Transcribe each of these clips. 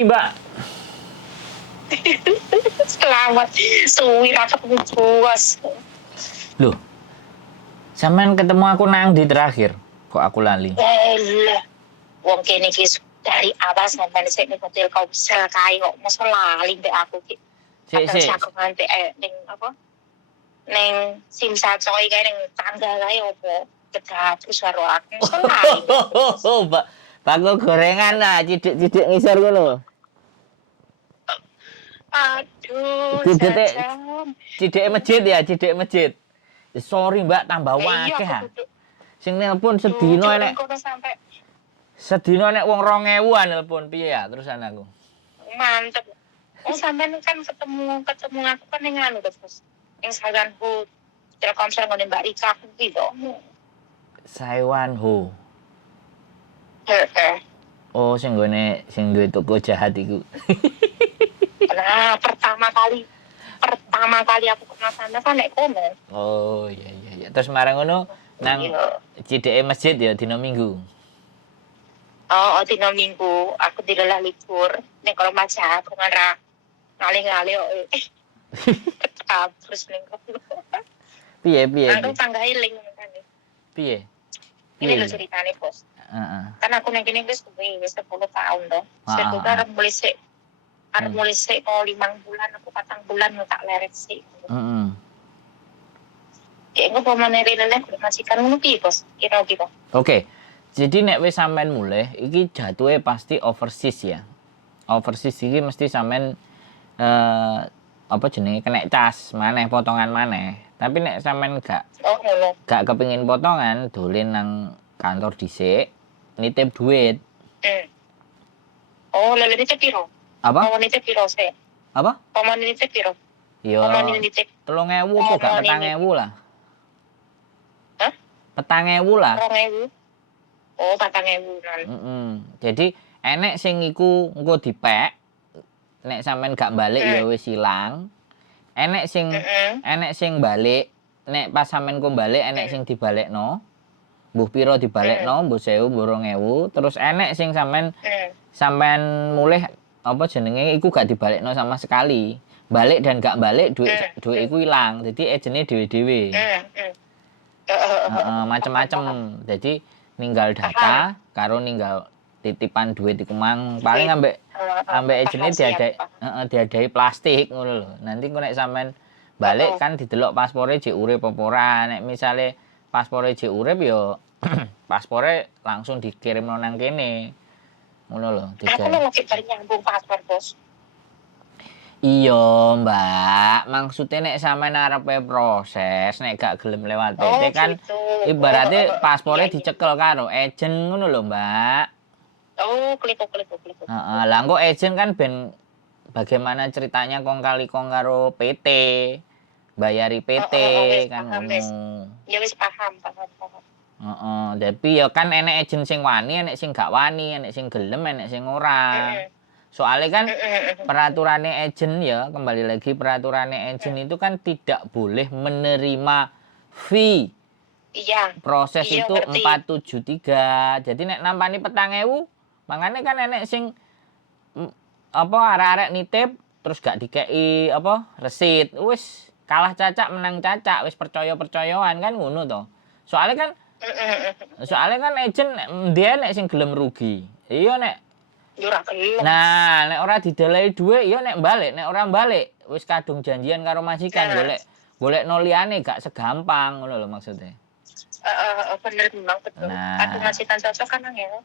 Mbak. Selamat suwi ra ketemu bos. Loh, sampean ketemu aku nang di terakhir. Kok aku lali? Lah, wong kene iki dari awal sampai sik ning hotel Kausel kae kok mosok lali mbek aku ki. Sik. Aku nganti ning apa? Ning Simsacoy kae ning tangga kae opo kedapus karo aku mosok lali. Mbak, bakul gorengan lah, cidik-cidik ngisor ngono. Aduh, Cidik masjid ya, cidik masjid. Sorry Mbak, tambah wakeh ha. Sing nelpon sedino enek. Sedino nek wong 2000-an nelpon piye ya terusan aku. Mantep. Oh sampean kan ketemu aku kan ning anu terus. Ning Saganho Telkomsel ngene Mbak Rika aku ki to. Saiwan Ho. Heeh. Oh sing duwe toko jahat iku. Nah, pertama kali aku kenal sana kan nek kono. Oh iya. Terus marang ngono nang cideke masjid ya dina Minggu. Oh, dina Minggu aku dilelah libur ning kalau maca aku ngara ngali-ngali terus ning kono. Piye? Aku tangga eling kan. Piye? Ini lho ceritane, Bos. Heeh. Kan aku nang kene wis 10 tahun to. Sekitar mulai sik mau 5 bulan aku 4 bulan tak leret sik. Heeh. Engko pamane rene majikan ngono piye, Bos? Kira-kira. Oke. Jadi nek wis sampean mulai iki jatuhe pasti overseas ya. Overseas iki mesti sampean apa jenenge kena cas maneh potongan maneh. Tapi nek sampean gak kepengin potongan dolen nang kantor dhisik nitip duit. Oh, lha nitip piro? Apa? Mau nitip piro sih? Apa? Mau nitip piro? Yo. 3.000 apa gak 4.000 lah. Hah? 4.000 lah. 2.000. Oh, 4.000 kan. Jadi enek sing iku engko dipek. Nek sampean gak balik ya wis ilang. Enek sing balik. Nek pas sampean ku balik enek sing dibalekno. Mbuh pira dibalekno, mbuh 1.000, mbuh 2.000. Terus enek sing sampean mulih apa jenenge iku gak dibalekno sama sekali. Balik dan gak balik duit iku ilang. Jadi ejene dhewe-dhewe. Macem-macem. Jadi ninggal data karo ninggal titipan duit iku mang paling ambek ejene diadai plastik ngono lho. Nanti kok nek sampean balik kan didelok paspore jek urip apa ora. Nek misale paspore jek urip ya paspore langsung dikirimno nang kene. Ngono lho, Aku lagi bari nyambung paspor, Bos. Iya, Mbak. Maksudnya nek sampean arepe proses, nek gak gelem lewat PT kan gitu. Ibaratnya paspornya dicekel karo ejen ngono lho, Mbak. Oh, klik. Heeh, lah kok ejen kan ben bagaimana ceritanya kong kali kong karo PT. Bayari PT kan ngono. Ya wis paham. Heeh, tapi ya kan enek ejen sing wani, enek sing gak wani, enek sing gelem, enek sing ora. Soalnya kan peraturannya ejen ya, kembali lagi peraturannya ejen itu kan tidak boleh menerima fee. Iya. Proses itu 473. Jadi nek nampani 4.000, makanya kan enek sing apa arek-arek nitip terus gak dikei apa resit. Wis kalah cacak menang cacak, wis percaya-percayaan kan ngono to. Soalnya kan ejen dia nek sing gelem rugi. Iya nek nah, nek ora didelai dhuwit ya nek balik, nek ora balik wis kadung janjian karo majikan golek no liyane gak segampang ngono lho maksudnya. Bener memang betul. Kadung majikan cocok kan ya.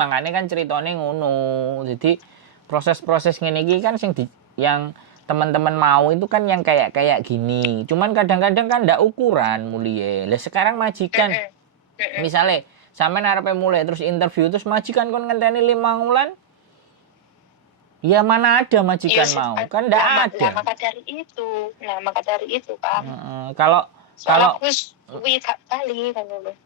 Makane kan ceritane ngono. Jadi proses-proses ngene iki kan sing yang teman-teman mau itu kan yang kayak gini. Cuman kadang-kadang kan ndak ukuran mulie. Lah sekarang majikan misalnya sampean arepe mulai terus interview terus majikan kon ngenteni 5 wulan. Ya mana ada majikan mau? Kan ndak ada. Maka dari itu kan. Kalau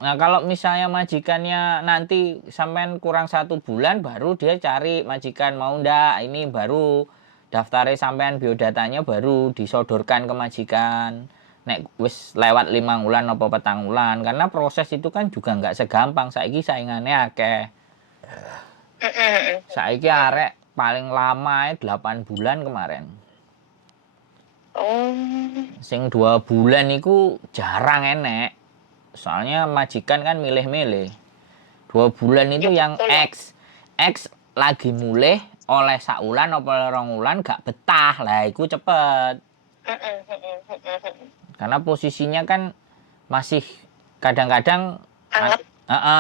Nah, kalau misalnya majikannya nanti sampean kurang 1 bulan baru dia cari majikan mau ndak, ini baru daftarnya sampean biodatanya baru disodorkan ke majikan. Nek wis lewat 5 wulan apa 4 wulan karena proses itu kan juga nggak segampang saiki saingannya akeh. Saiki arek paling lama 8 bulan kemarin. Oh. Sing 2 bulan iku jarang enek. Soalnya majikan kan milih-milih. 2 bulan itu Ya, yang betul, ya. X lagi mulih oleh sak wulan apa 2 wulan gak betah. Lah iku cepet. Karena posisinya kan masih kadang-kadang Anget.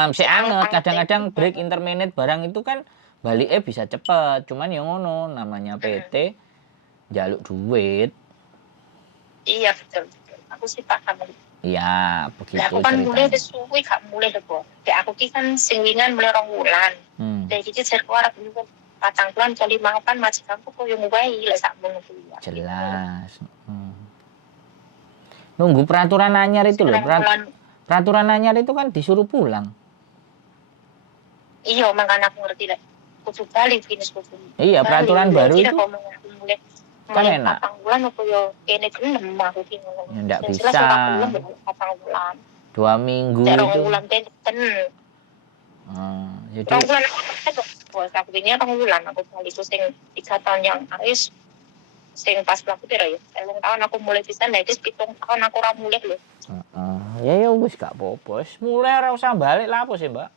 masih anget. Kadang-kadang Anget. break interminute barang itu kan baliknya bisa cepet. Cuman yang ngono namanya PT jaluk duit. Iya, betul. Aku sih paham. Iya, Lah begitu aku kan mulai ceritanya. wis suwi gak mulai lho. Kayak aku ki kan sing wingan mulai 2 wulan. Dari iki saya keluar aku juga 4 bulan kali makan majikanku kok yo nguwahi lek sakmono kuwi. Jelas. Nunggu peraturan anyar itu loh. Peraturan anyar itu kan disuruh pulang. Iya, makanya aku ngerti lah. Kudu balik finish kudu. Iya, peraturan baru itu kan mulai enak. 4 bulan aku yo kene gelem aku ki ngono. Ya, ndak Yang bisa. jelas ora gelem 4 bulan. 2 minggu Nek itu. 2 bulan ten. Jadi 2 bulan aku ini 2 bulan aku balik itu sing 3 tahun yang harus sing pas aku pira ya. 3 tahun aku mulai pisan lah itu 7 tahun aku ora mulai lho. Ya wis gak apa-apa. Wis mulai ora usah balik lah apa sih, Mbak?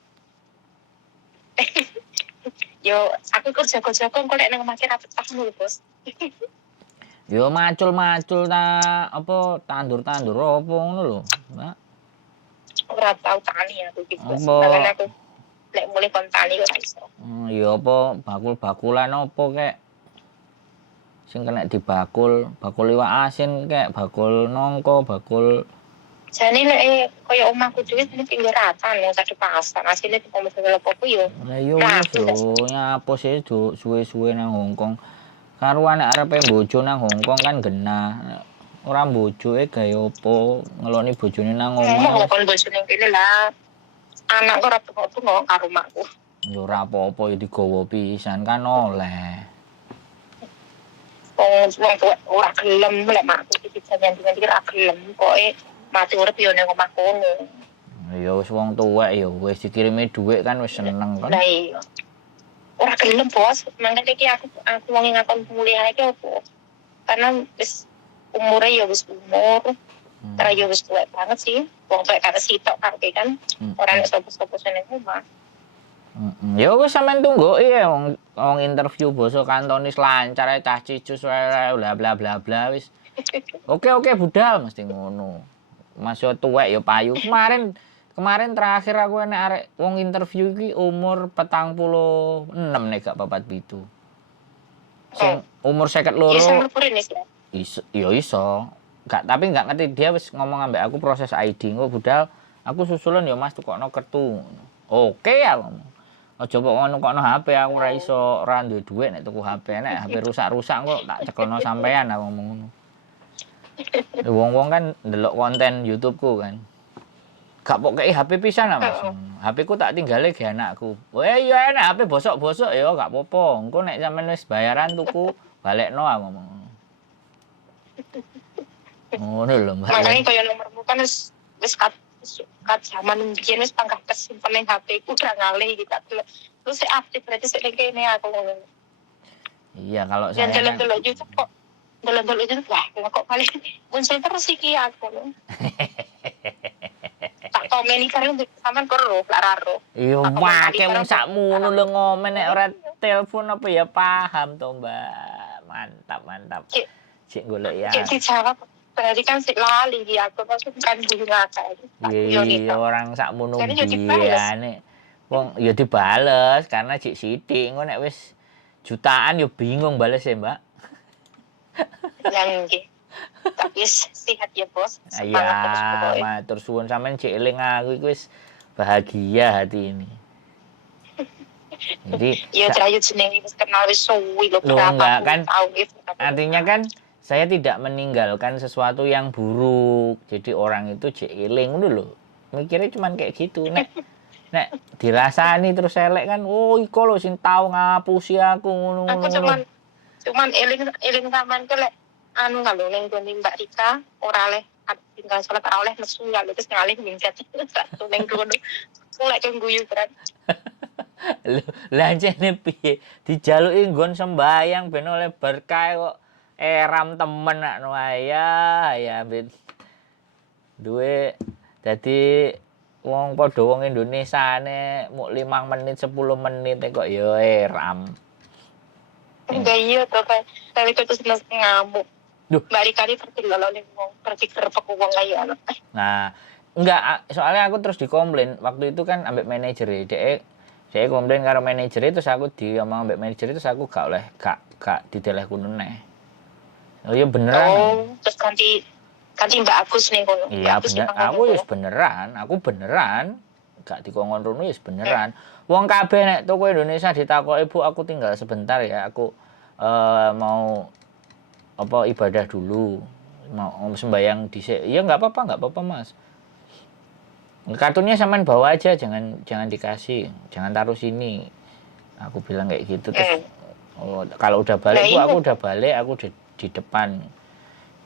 Yo aku kerja-kerja kok lek nang omah ra betah lho, Bos. Yo macul-macul ta apa tandur-tandur apa ngono lho, Mbak. Ora tau tani aku iki, Bos. Apa? Makanya aku lek mulai kon tani ora iso. Ya apa bakul-bakulan apa kek sing kena dibakul, bakul iwak asin kek, bakul nongko, bakul Jane lek koyo omahku dhewe ini pinggir ratan yang satu pasar. Asline di omah segala apa yo. lah yo wis lho, nyapo sih suwe-suwe nang Hongkong. Karo anak arepe bojo nang Hongkong kan genah. Ora bojoe gawe opo ngeloni bojone nang Ngomong omah. kon bojone kene lah. Anak ora tengok karo makku. Ya ora apa-apa ya digawa pisan kan oleh. Wong tuwa ora gelem lek makku iki jangan-jangan ora gelem pokoke mati urip yo ning omah kono. Ya wis wong tuwek ya wis dikirimi dhuwit kan wis seneng kan. Lah iya. Ora gelem, Bos. Mangkane iki aku wong ngakon kuliah iki opo? Karena wis umure ya wis umur. Karena ya wis tuwek banget sih. Wong tuwek karo sitok kabeh kan. Ora nek sapa-sapa seneng omah. Ya wis sampean tunggu ya wong interview basa Kantonis lancar ae cah cicus wae bla bla bla bla wis. Oke budal mesti ngono. Mas yo tuwek yo payu. Kemarin terakhir aku enek arek wong interview iki umur 46 nek gak 47. Sing umur 52. Iya sampe purin ya. Iso. Tapi gak ngerti dia wis ngomong ambek aku proses ID engko budal aku susulan yo Mas tukokno kertu. Oke ya ngomong. Aja kok ngono kokno HP aku ora iso ora duwe dhuwit nek tuku HP nek HP rusak-rusak kok tak cekelno sampean aku ngomong ngono. Wong-wong kan ndelok konten YouTube-ku kan. Gak pok kei HP pisan lah Mas. HP ku tak tinggale ge anakku. Ya enak HP bosok-bosok ya gak apa-apa. Engko nek sampean wis bayaran tuku balekno aku ngomong ngono. Ngono lho Mbak. Makanya koyo nomormu kan wis kat zaman biyen wis pangkat kesimpen ning HP ku udah ngalih gitu. Terus aktif berarti sik kene aku ngomong. Iya kalau saya kan delok YouTube kok delok YouTube wah kok paling muncul terus iki aku. Tak komen iki karo sampean karo lararo. Iya make wong sakmono lho ngomen nek ora telepon apa ya paham to Mbak. Mantap. Cik golek ya. Cik jawab berarti kan sik lali iki aku maksud kan guru ngakak. Iya orang sakmono biane. Wong ya dibales karena cik sithik engko nek wis jutaan yo bingung bales ya, Mbak. Yang nggih. Tapi sehat ya, Bos. Iya, matur suwun sampean cek eling aku iku wis bahagia hati ini. Jadi ya Cahayu jenenge wis kenal wis suwi lho berapa kan tahun gitu. Artinya kan saya tidak meninggalkan sesuatu yang buruk. Jadi orang itu cek eling ngono lho. Mikirnya cuman kayak gitu. Nek dirasani terus elek kan, oh iko lho sing tau ngapusi aku ngono. Aku cuman eling sampean ke lek anu kalau ning gone Mbak Rika ora oleh tinggal salat ora oleh mesu ya terus ngalih minggat satu ning kono. Lek guyu berat. Lah jane piye? Dijaluki nggon sembayang ben oleh berkah kok eram temen nak no ya ben duwe dadi wong padha wong Indonesiane muk 5 menit 10 menit kok ya eram. Enggak iya tuh kan. Tapi kok terus ngamuk. Duh. Balik kali pergi lalu nih wong pergi kerepek uang aja anak. Nah, enggak soalnya aku terus dikomplain waktu itu kan ambek manajer dia komplain karo manajer terus aku diomong ambek manajer terus aku gak dideleh kuno neh. Oh iya beneran. Terus ganti Mbak Agus nih kono. Iya bener, aku beneran gak dikongkon rono ya beneran. Wong kabeh nek toko Indonesia ditakoki Bu aku tinggal sebentar ya aku mau apa ibadah dulu mau sembayang dhisik. Ya nggak apa-apa Mas. Kartunya sampean bawa aja jangan dikasih, jangan taruh sini. Aku bilang kayak gitu terus kalau udah balik Bu aku udah balik, aku udah di depan.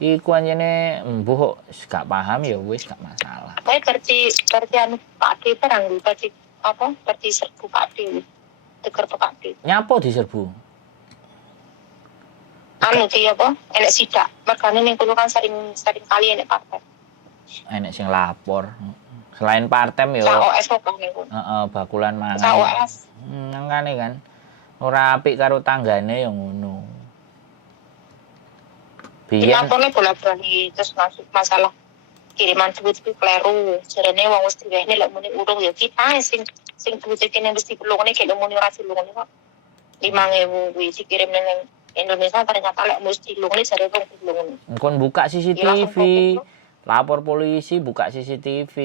Iku anjene mbuh gak paham ya wis gak masalah. Kayak berarti anu Pak Ade perang berarti apa? Berarti serbu Pak Ade. Teker Pak Ade. Nyapo diserbu? Anu ki apa? Enek sidak. Mergane ning kono kan sering kali enek partai. Enek sing lapor. Selain partem yo. OS kok ning kono. Heeh, bakulan mangan. OS. Nangkane kan. Ora apik karo tanggane yo ngono. Biyen lapornya bola-bali terus masuk masalah kiriman duit itu kleru. Jarene wong wis diwehne lek muni urung ya kita sing duit kene mesti pelungane kek muni ora silungane kok. 5.000 kuwi dikirim ning Indonesia ternyata lek mesti lungane jare wong pelungane. Engkon buka CCTV, lapor polisi, buka CCTV,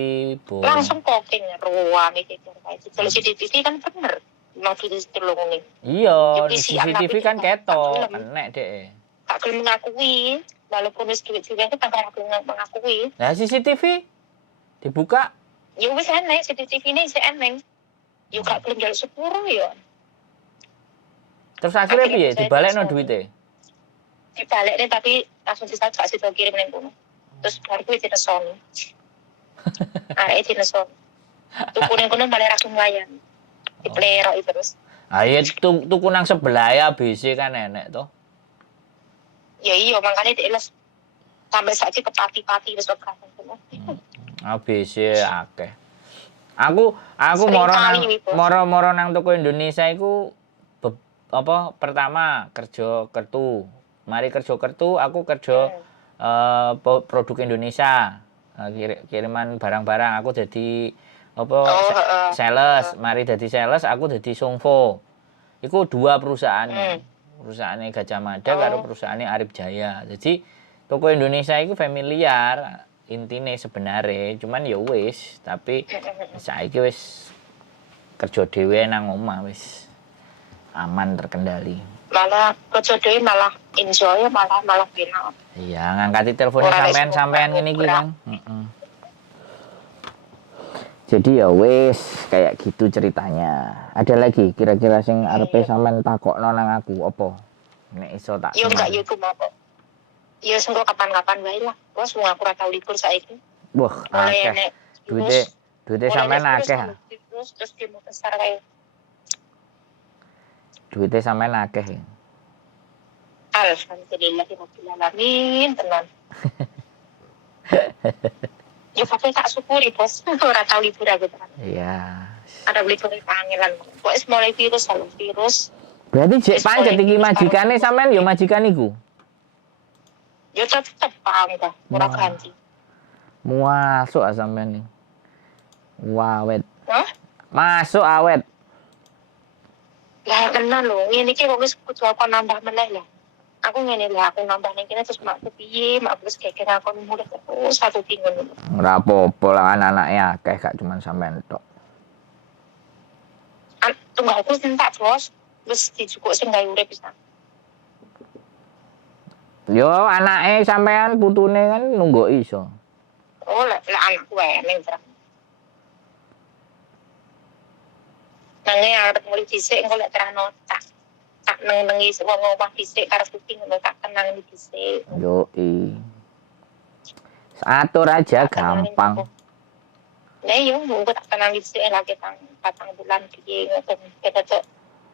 Bo. Langsung koking ruang iki kayak CCTV kan bener. Mau dilungane. Iya, CCTV kan ketok, enek dek. Tak gelem mengakui, walaupun wis duit-duit itu tanpa aku mengakui. Nah, CCTV dibuka. Ya wis enek, CCTV ini isih enek. Yo gak gelem njaluk sepuro ya. Terus akhirnya piye? Dibalekno duite? Dibalekne tapi langsung gak sida kirim ning kono. Terus baru kuwi dineson. Arek dineson. Tuku ning kono balik langsung layan. Diplerok terus. Ah iya tuku nang sebelah ya ABC kan enek toh. Ya iya makanya dieles sampai saiki kepati-pati wis ora ngono. ABC akeh. Aku moro nang toko Indonesia iku pertama kerja kertu. Mari kerja kertu aku kerja produk Indonesia. Kiriman barang-barang aku jadi sales. Mari dadi sales aku dadi Songfo. Iku 2 perusahaan. Perusahaannya Gajah Mada karo perusahaannya Arif Jaya. Jadi toko Indonesia itu familiar intine sebenarnya, cuman ya wis, tapi saiki wis kerja dhewe nang omah wis aman terkendali. Malah kerja dhewe malah enjoy malah penak. Iya, ngangkati teleponnya sampean ngene iki, Kang. Jadi ya wis kayak gitu ceritanya. Ada lagi kira-kira sing arepe sampean takokno nang aku apa? Nek iso tak. Yo enggak yo apa. Ya sengko kapan-kapan wae lah. Wes wong aku ora tau libur saiki. Wah, akeh. Duite sampean akeh. Terus demo besar wae. Duite sampean akeh. Alhamdulillah rabbil alamin tenan. Ya tapi tak syukuri bos, ora tau libur aku tenan. Iya. Ada libur kangelan. Wes mulai virus. Berarti jek pancet iki majikane sampean ya majikan iku. Ya tetep paham dah, ora ganti. Masuk sampean iki. Awet. Hah? Masuk awet. Lah kenal lho, ngene iki kok wis kudu aku nambah meneh lah. Aku ngene lah, aku nambah ning kene terus makku piye, makku wis geger aku mulih terus aku bingung. Ora apa-apa lah anak-anake akeh gak cuman sampean tok. Tunggu sing tak bos, wis dijukuk sing gawe urip pisan. Yo anake sampean putune kan nunggu iso. Oh, lek anakku wae ning terang. Nanging arep mulih dhisik engko lek terano tak nengi wong omah dhisik karo kucing ngono tak kenang dhisik. Yo Atur aja gampang. Lah yo nunggu tak tenang dhisik lagi tang 4 bulan piye ngoten kita tuh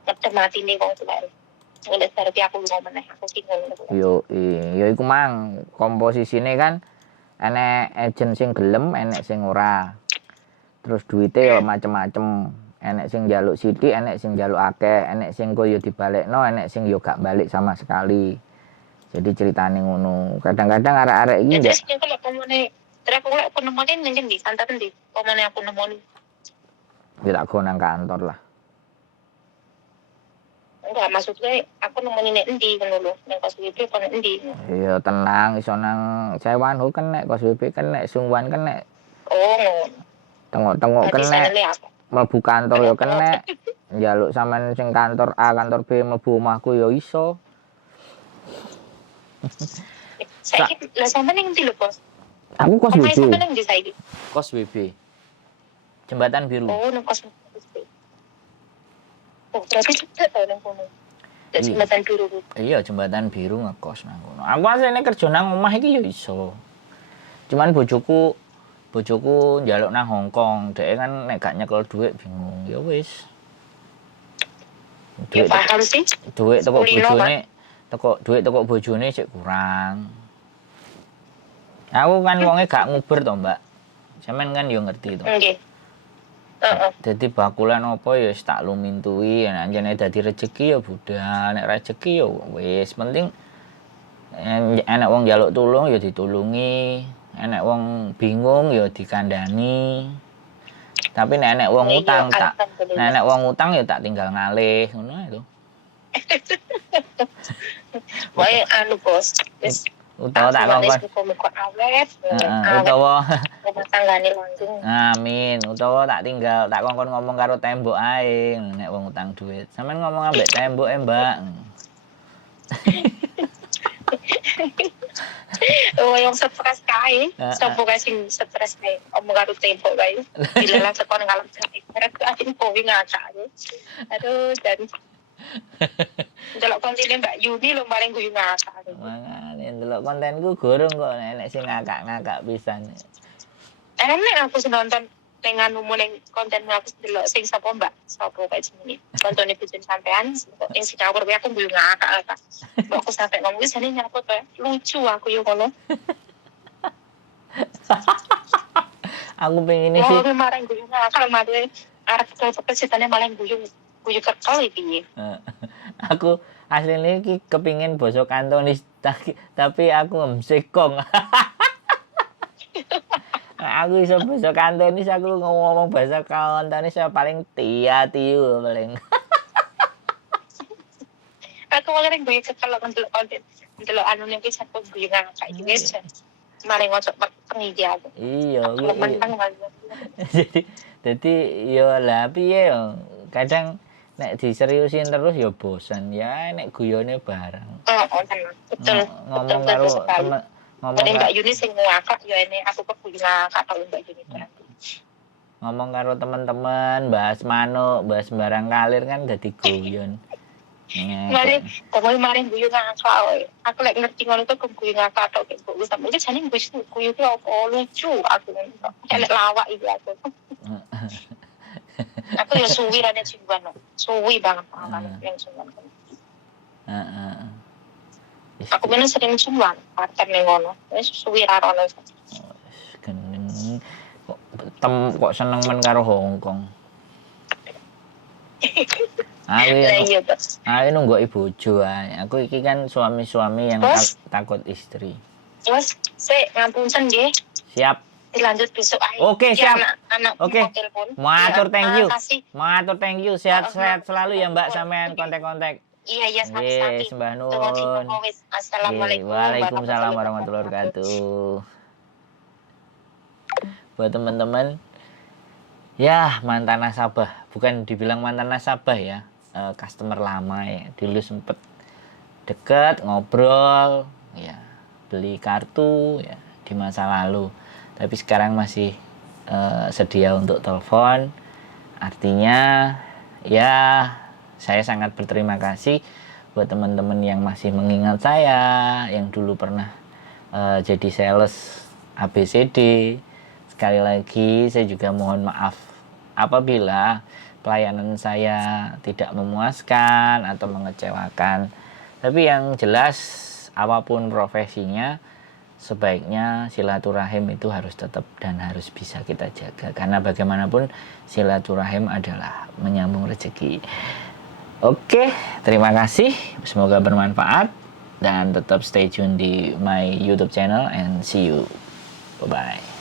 ngedem atine wong tuwa. Oleh terapi aku mau meneh aku bingung. Yo ya iku mang komposisine kan enek agent sing gelem, enek sing ora. Terus duite yo macem-macem. Enek sing njaluk sithik, enek sing njaluk akeh, enek sing koyo dibalekno, enek sing yo gak balik sama sekali. Jadi ceritane ngono. Kadang-kadang arek-arek iki Terus kalau pemene terus aku lek penemone ning ndi santar ndi? Pemene aku nemoni. ya tak go nang kantor lah. Enggak, maksudnya aku nemoni nek endi ngono lho, ning kos WP apa nek endi. Ya tenang iso nang Sewan ho kan nek kos WP kan nek Sungwan kan nek Oh, ngono. tengok-tengok Berarti kena sanele aku. mlebu kantor yo kena. Njaluk sampean sing kantor A, kantor B mlebu omahku yo iso. Saiki lah sampean ning ndi lho, Bos? Aku kos Omahe sampean WB. ning ndi saiki? Kos WB. Jembatan Biru. Oh, nang kos WP. Oh, berarti cedek to nang kono. Dek Iya. jembatan biru. Iya, jembatan biru ngekos nang kono. Aku asline kerja nang omah iki yo iso. Cuman bojoku njaluk nang Hongkong. Dhek kan nek gak nyekel dhuwit bingung. Ya wis. Ya paham sih. Dhuwit teko Kulino, bojone, bojone sik kurang. Aku kan wonge gak nguber to, Mbak. Sampeyan kan yo ngerti to. Nggih. Heeh. Dadi bakulan apa ya wis tak lumintui, nek anjene dadi rejeki ya budal, nek rejeki ya wis penting enek wong njaluk tulung ya ditulungi, enek wong bingung ya dikandani. Tapi nek enek wong utang tak nek enek wong utang ya tak tinggal ngalih ngono ae to. Wae anu, Bos. Wis Utawa tak kongkon. Muka awet. Utawa rumah tanggane langgeng. amin, utawa tak tinggal tak kongkon ngomong karo tembok ae nek wong utang duit. Sampeyan ngomong ambek tembok Mbak. Oh, yang stres kae. Sopo kae sing stres kae. Omong karo tembok kae. Dilelang sekon ngalem jati. Mereka asin kowi ngakak. Aduh, dan delok kontine Mbak Yuni lho maring guyu ngakak. Mangane ndelok kontenku gorong kok nek sing ngakak-ngakak pisan. Enak aku nonton ning anu ning konten aku delok sing sapa Mbak, sapa kae jenenge. Kontone bikin sampean ing Singapura aku guyu ngakak. Mbak aku sampe ngomong wis jane nyapa to. Lucu aku yo kono. Aku pengen sih. Oh, maring guyu ngakak mate arep kecetane malah guyu kerkel iki. Aku asline iki kepingin basa Kantonis tapi aku ngemsekong. Aku iso basa Kantonis aku ngomong bahasa Kantonis paling tia-tiu paling. Aku malah guyu kerkel ndelok konten. Ndelok anu ning iki satu guyu ngakak iki wis. Mari ngocok pengi aku. Iya, Jadi jadi yo lah piye yo. Kadang nek diseriusin terus ya bosan ya nek guyone bareng. oh, tenang. Betul. Ngomong karo ngomong Mbak Yuni sing ngakak ya ini aku kepunya ngakak kalau Mbak Yuni berarti. Ngomong karo teman-teman bahas manuk, bahas barang kalir kan dadi guyon. Maring guyu ngakak. Aku lek ngerti ngono tuh guyu ngakak tok kok wis sampe jane guyu ki apa lucu aku. Elek lawak iki aku. Aku ya suwi rene Sungguan. Suwi banget pengalaman yang Sungguan. Heeh. Aku bener sering Sungguan, paten ning ngono. Wis suwi ra ono. Geneng kok seneng men karo Hongkong. Ayo nunggu bojo ae. Aku iki kan suami-suami yang takut istri. Terus, ngapunten nggih. Siap. Dilanjut besok aja. Oke, siap. Anak Oke. Matur thank you. Matur thank you. Sehat-sehat selalu ya Mbak sampean kontak-kontak. Iya, sami-sami. Sembah nuwun. Assalamualaikum. Waalaikumsalam warahmatullahi wabarakatuh. Buat teman-teman, ya mantan nasabah, bukan dibilang mantan nasabah ya, customer lama ya. Dulu sempet deket, ngobrol, ya beli kartu ya di masa lalu. Tapi sekarang masih sedia untuk telepon. Artinya ya saya sangat berterima kasih buat teman-teman yang masih mengingat saya, yang dulu pernah jadi sales ABCD. Sekali lagi saya juga mohon maaf apabila pelayanan saya tidak memuaskan atau mengecewakan. Tapi yang jelas apapun profesinya, sebaiknya silaturahim itu harus tetap dan harus bisa kita jaga. Karena bagaimanapun silaturahim adalah menyambung rezeki. Oke, terima kasih. Semoga bermanfaat. Dan tetap stay tune di my YouTube channel and see you. Bye-bye.